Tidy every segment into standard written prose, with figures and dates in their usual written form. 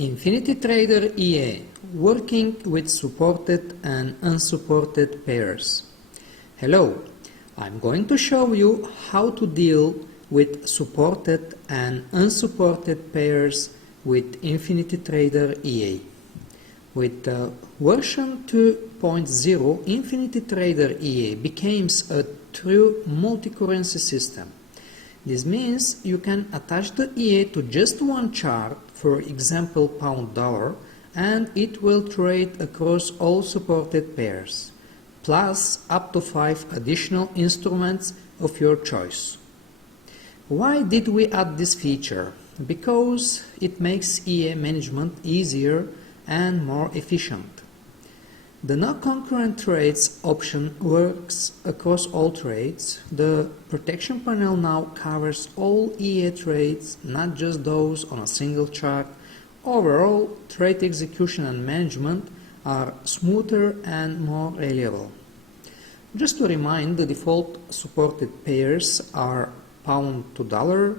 Infinity Trader EA, working with supported and unsupported pairs. Hello, I'm going to show you how to deal with supported and unsupported pairs with Infinity Trader EA. With version 2.0, Infinity Trader EA becomes a true multicurrency system. This means you can attach the EA to just one chart, for example pound-dollar, and it will trade across all supported pairs, plus up to 5 additional instruments of your choice. Why did we add this feature? Because it makes EA management easier and more efficient. The No Concurrent Trades option works across all trades. The protection panel now covers all EA trades, not just those on a single chart. Overall, trade execution and management are smoother and more reliable. Just to remind, the default supported pairs are pound to dollar,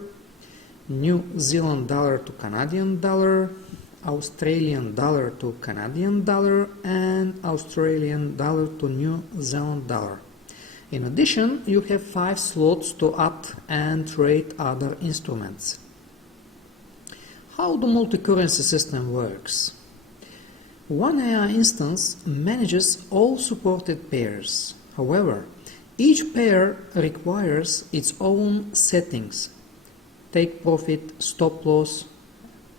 New Zealand dollar to Canadian dollar, Australian dollar to Canadian dollar, and Australian dollar to New Zealand dollar. In addition, you have 5 slots to add and trade other instruments. How the multi-currency system works? One AI instance manages all supported pairs. However, each pair requires its own settings: take profit, stop loss,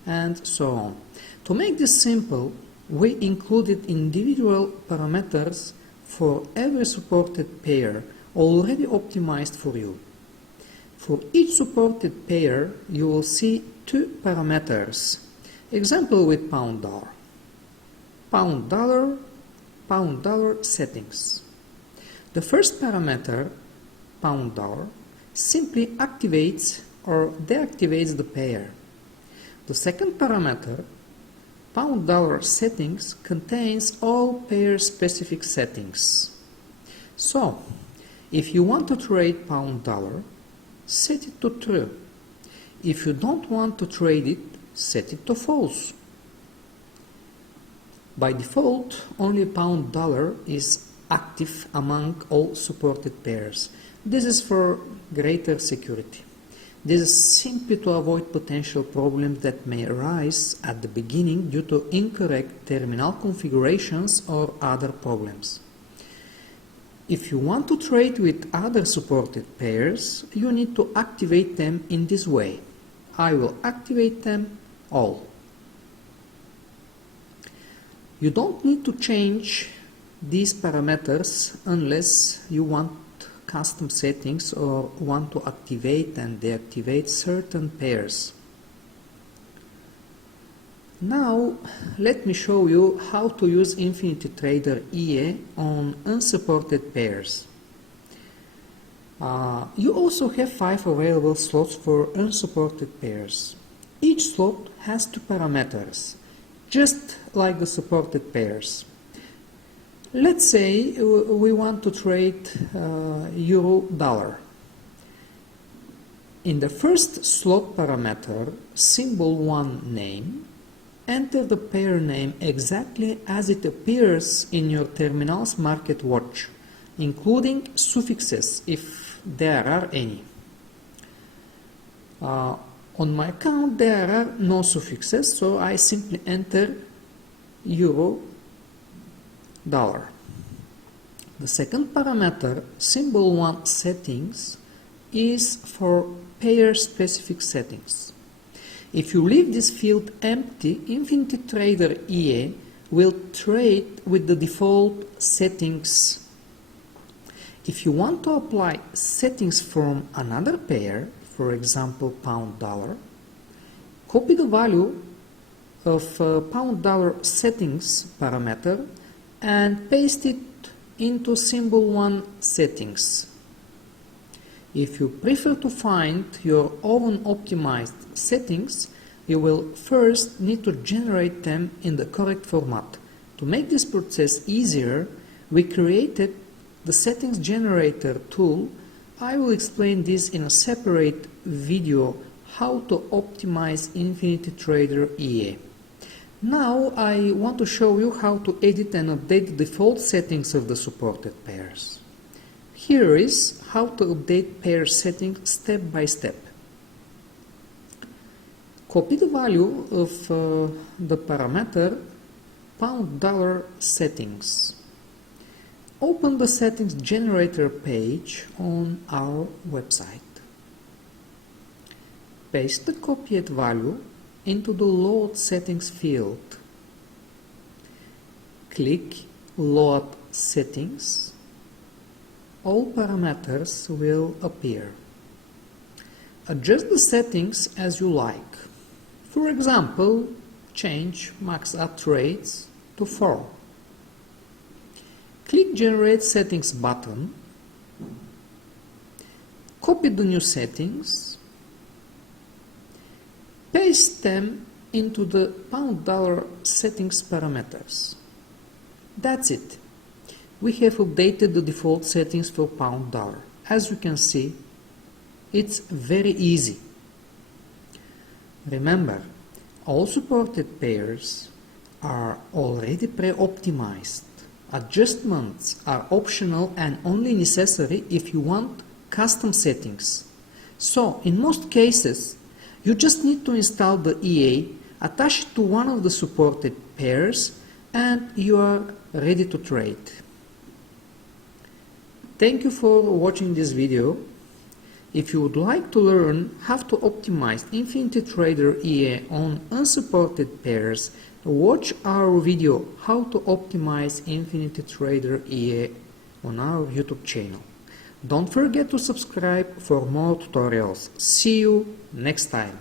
and so on. To make this simple, we included individual parameters for every supported pair already optimized for you. For each supported pair, you will see 2 parameters. Example with pound-dollar. Pound-dollar, pound-dollar settings. The first parameter, pound-dollar, simply activates or deactivates the pair. The second parameter, pound-dollar settings, contains all pair-specific settings. So, if you want to trade pound-dollar, set it to true. If you don't want to trade it, set it to false. By default, only pound-dollar is active among all supported pairs. This is for greater security. This is simply to avoid potential problems that may arise at the beginning due to incorrect terminal configurations or other problems. If you want to trade with other supported pairs, you need to activate them in this way. I will activate them all. You don't need to change these parameters unless you want custom settings or want to activate and deactivate certain pairs. Now let me show you how to use Infinity Trader EA on unsupported pairs. You also have 5 available slots for unsupported pairs. Each slot has 2 parameters, just like the supported pairs. Let's say we want to trade euro-dollar. In the first slot parameter, symbol 1 name, enter the pair name exactly as it appears in your terminal's market watch, including suffixes if there are any. On my account there are no suffixes, so I simply enter euro-dollar. The second parameter, symbol 1 settings, is for pair-specific settings. If you leave this field empty, Infinity Trader EA will trade with the default settings. If you want to apply settings from another pair, for example pound-dollar, copy the value of pound-dollar settings parameter and paste it into symbol 1 settings. If you prefer to find your own optimized settings, you will first need to generate them in the correct format. To make this process easier, we created the settings generator tool. I will explain this in a separate video, how to optimize Infinity Trader EA. Now I want to show you how to edit and update the default settings of the supported pairs. Here is how to update pair settings step by step. Copy the value of the parameter $$ settings. Open the settings generator page on our website. Paste the copied value into the Load Settings field. Click Load Settings. All parameters will appear. Adjust the settings as you like. For example, change max up rates to 4. Click Generate Settings button. Copy the new settings. Paste them into the $$ settings parameters. That's it. We have updated the default settings for $. As you can see, it's very easy. Remember, all supported pairs are already pre-optimized. Adjustments are optional and only necessary if you want custom settings. So, in most cases, you just need to install the EA, attach it to one of the supported pairs, and you are ready to trade. Thank you for watching this video. If you would like to learn how to optimize Infinity Trader EA on unsupported pairs, watch our video How to Optimize Infinity Trader EA on our YouTube channel. Don't forget to subscribe for more tutorials. See you next time.